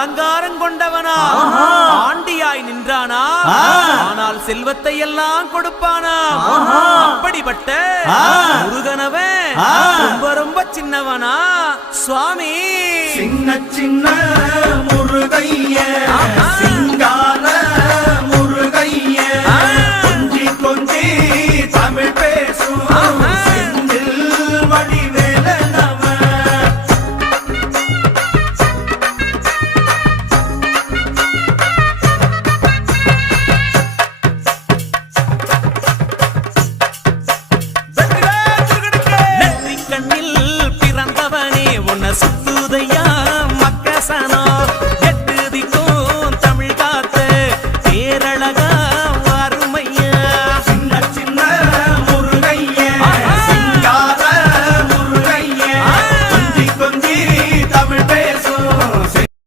அலங்காரம் கொண்டவனா, ஆண்டியாய் நின்றானா, ஆனால் செல்வத்தை எல்லாம் கொடுப்பானா. அப்படிப்பட்ட முருகனவன் ரொம்ப ரொம்ப சின்னவனா சுவாமி. சின்ன சின்ன